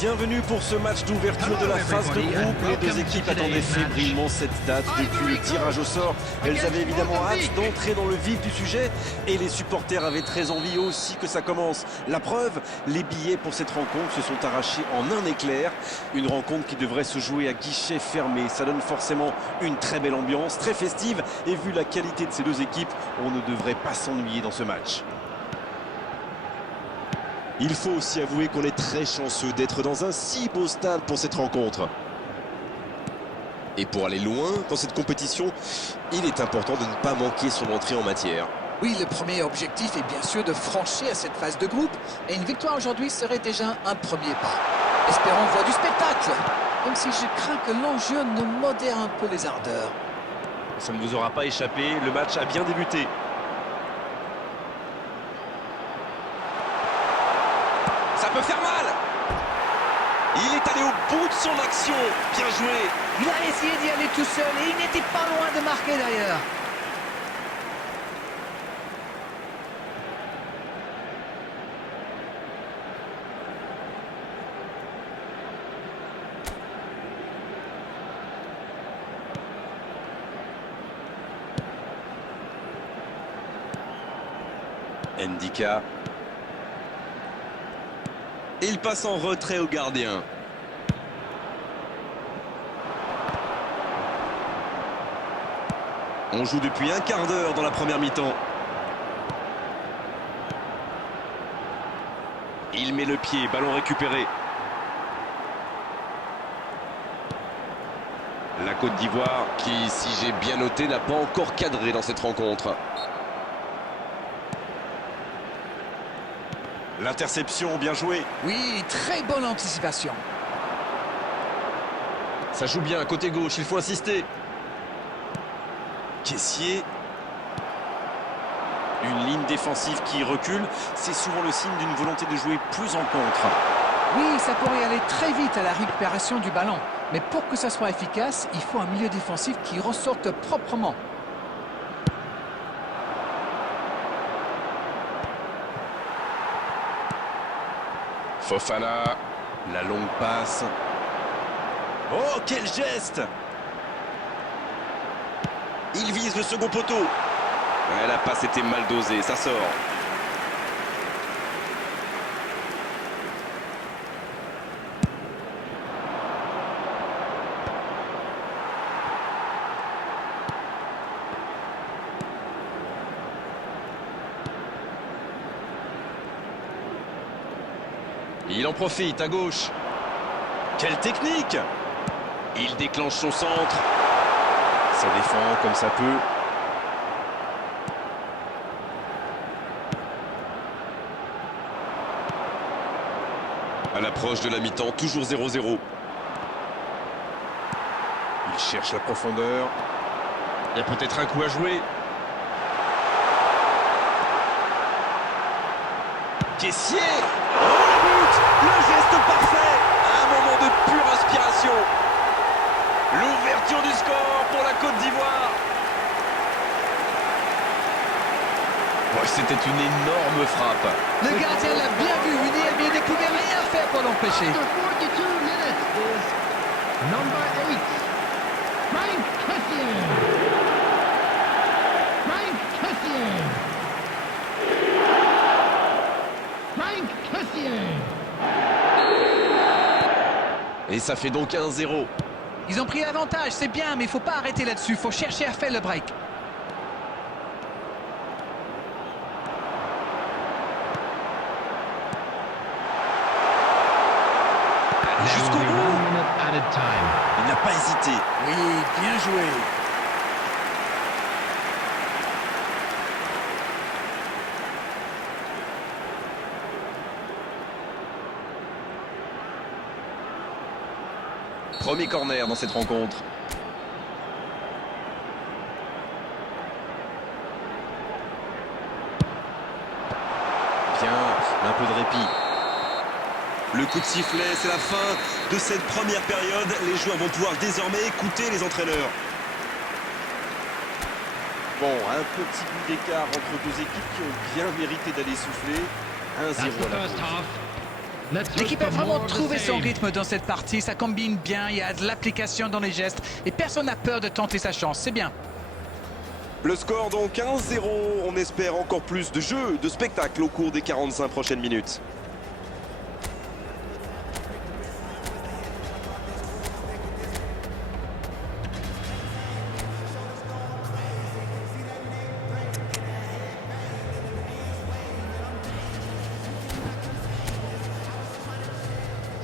Bienvenue pour ce match d'ouverture de la phase de groupe. Les deux équipes attendaient fébrilement cette date depuis le tirage au sort. Elles avaient évidemment hâte d'entrer dans le vif du sujet et les supporters avaient très envie aussi que ça commence. La preuve, les billets pour cette rencontre se sont arrachés en un éclair. Une rencontre qui devrait se jouer à guichet fermé. Ça donne forcément une très belle ambiance, très festive. Et vu la qualité de ces deux équipes, on ne devrait pas s'ennuyer dans ce match. Il faut aussi avouer qu'on est très chanceux d'être dans un si beau stade pour cette rencontre. Et pour aller loin dans cette compétition, il est important de ne pas manquer son entrée en matière. Oui, le premier objectif est bien sûr de franchir cette phase de groupe. Et une victoire aujourd'hui serait déjà un premier pas. Espérons voir du spectacle. Même si je crains que l'enjeu nous modère un peu les ardeurs. Ça ne vous aura pas échappé, le match a bien débuté. Ça peut faire mal. Il est allé au bout de son action. Bien joué. Il a essayé d'y aller tout seul et il n'était pas loin de marquer d'ailleurs. Ndika. Il passe en retrait au gardien. On joue depuis un quart d'heure dans la première mi-temps. Il met le pied, ballon récupéré. La Côte d'Ivoire qui, si j'ai bien noté, n'a pas encore cadré dans cette rencontre. L'interception, bien joué. Oui, très bonne anticipation. Ça joue bien, côté gauche, il faut insister. Caissier. Une ligne défensive qui recule, c'est souvent le signe d'une volonté de jouer plus en contre. Oui, ça pourrait aller très vite à la récupération du ballon. Mais pour que ça soit efficace, il faut un milieu défensif qui ressorte proprement. Fofana, la longue passe. Oh, quel geste! Il vise le second poteau. Ouais, la passe était mal dosée, ça sort. Il en profite à gauche. Quelle technique! Il déclenche son centre. Ça défend comme ça peut. À l'approche de la mi-temps, toujours 0-0. Il cherche la profondeur. Il y a peut-être un coup à jouer. Caissier! Oh, le but! Le geste parfait! Un moment de pure inspiration. L'ouverture du score pour la Côte d'Ivoire. Ouais, c'était une énorme frappe. Le gardien l'a bien vu, Uniel, mais il ne pouvait rien faire pour l'empêcher. After 42 minutes is number 8, Frank Kessié. Frank Kessié. Frank Kessié. Et ça fait donc 1-0. Ils ont pris l'avantage, c'est bien, mais il ne faut pas arrêter là-dessus. Il faut chercher à faire le break. Jusqu'au bout. Il n'a pas hésité. Oui, bien joué. Premier corner dans cette rencontre. Bien, un peu de répit. Le coup de sifflet, c'est la fin de cette première période. Les joueurs vont pouvoir désormais écouter les entraîneurs. Bon, un petit bout d'écart entre deux équipes qui ont bien mérité d'aller souffler. 1-0 à la pause. Let's hope L'équipe a for vraiment more of the trouvé son same. rythme dans cette partie. Ça combine bien, il y a de l'application dans les gestes et personne n'a peur de tenter sa chance. C'est bien. Le score donc 1-0. On espère encore plus de jeu, de spectacle au cours des 45 prochaines minutes.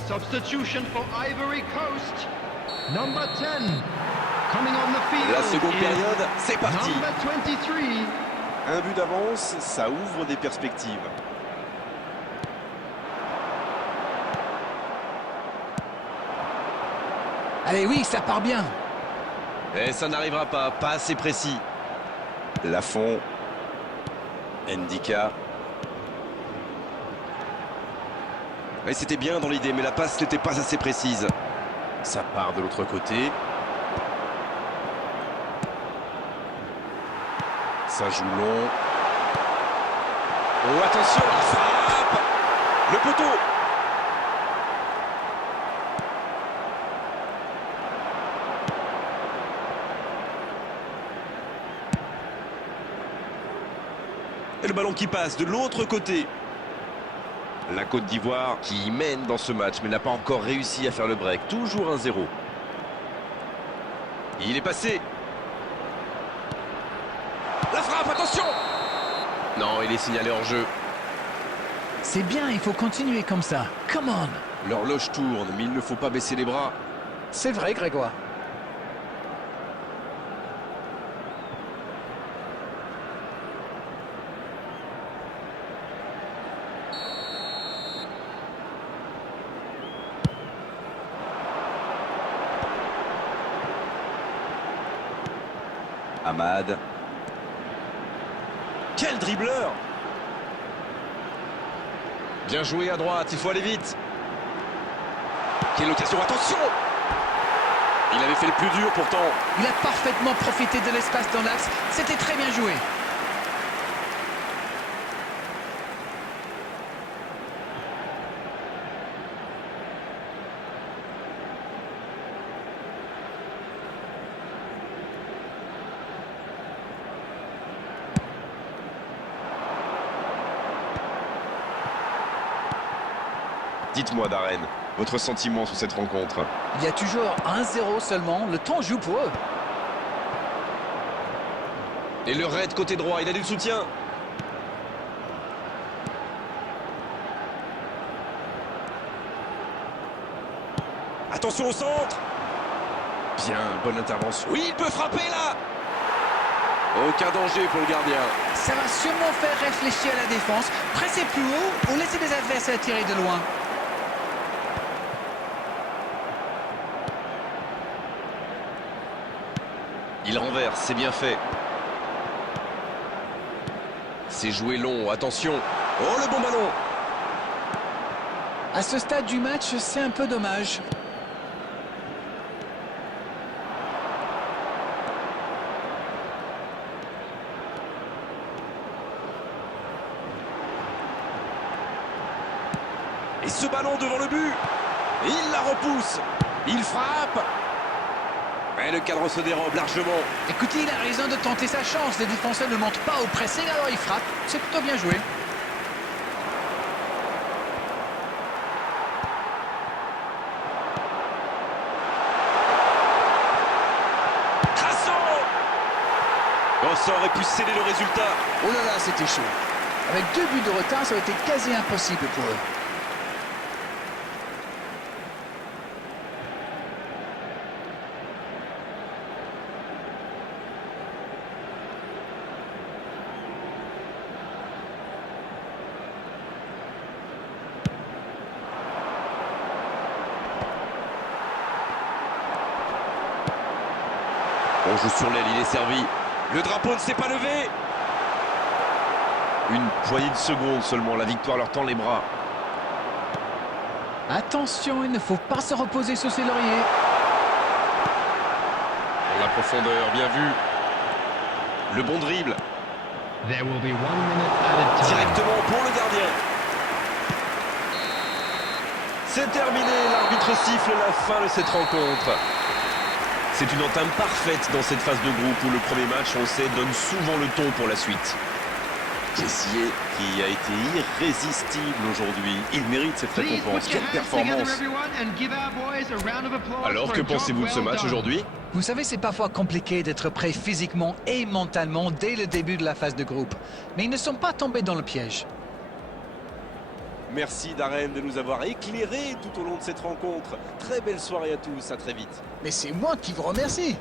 Substitution for Ivory Coast. Number 10 coming on the field. La seconde is période, c'est parti. Number 23. Un but d'avance, ça ouvre des perspectives. Allez, oui, ça part bien. Et ça n'arrivera pas assez précis. Lafont. Ndika. Et c'était bien dans l'idée, mais la passe n'était pas assez précise. Ça part de l'autre côté. Ça joue long. Oh, attention, la frappe! Le poteau! Et le ballon qui passe de l'autre côté. La Côte d'Ivoire qui mène dans ce match, mais n'a pas encore réussi à faire le break. Toujours 1-0. Il est passé. La frappe, attention! Non, il est signalé hors jeu. C'est bien, il faut continuer comme ça. Come on. L'horloge tourne, mais il ne faut pas baisser les bras. C'est vrai, Grégoire. Amad. Quel dribbleur! Bien joué à droite, il faut aller vite. Quelle occasion, attention! Il avait fait le plus dur pourtant. Il a parfaitement profité de l'espace dans l'axe. C'était très bien joué. Dites-moi, Darren, votre sentiment sur cette rencontre? Il y a toujours 1-0 seulement. Le temps joue pour eux. Et le raid côté droit, il a du soutien. Attention au centre. Bien, bonne intervention. Oui, il peut frapper là. Aucun danger pour le gardien. Ça va sûrement faire réfléchir la défense. Presser plus haut ou laisser les adversaires tirer de loin. Il renverse, c'est bien fait. C'est joué long, attention. Oh, le bon ballon. À ce stade du match, c'est un peu dommage. Et ce ballon devant le but. Il la repousse. Il frappe. Et le cadre se dérobe largement. Écoutez, il a raison de tenter sa chance. Les défenseurs ne montent pas au pressing, alors il frappe. C'est plutôt bien joué. Crasso. Oh, ça aurait pu sceller le résultat. Oh là là, c'était chaud. Avec 2 buts de retard, ça aurait été quasi impossible pour eux. On joue sur l'aile, il est servi. Le drapeau ne s'est pas levé. Une poignée de secondes seulement, la victoire leur tend les bras. Attention, il ne faut pas se reposer sur ses lauriers. Pour la profondeur, bien vu. Le bon dribble. There will be 1 minute added time. Directement pour le gardien. C'est terminé, l'arbitre siffle la fin de cette rencontre. C'est une entame parfaite dans cette phase de groupe où le premier match, on le sait, donne souvent le ton pour la suite. Kessié qui a été irrésistible aujourd'hui. Il mérite cette récompense. Quelle performance! Alors, que pensez-vous de ce match aujourd'hui? Vous savez, c'est parfois compliqué d'être prêt physiquement et mentalement dès le début de la phase de groupe. Mais ils ne sont pas tombés dans le piège. Merci Darren de nous avoir éclairés tout au long de cette rencontre. Très belle soirée à tous, à très vite. Mais c'est moi qui vous remercie.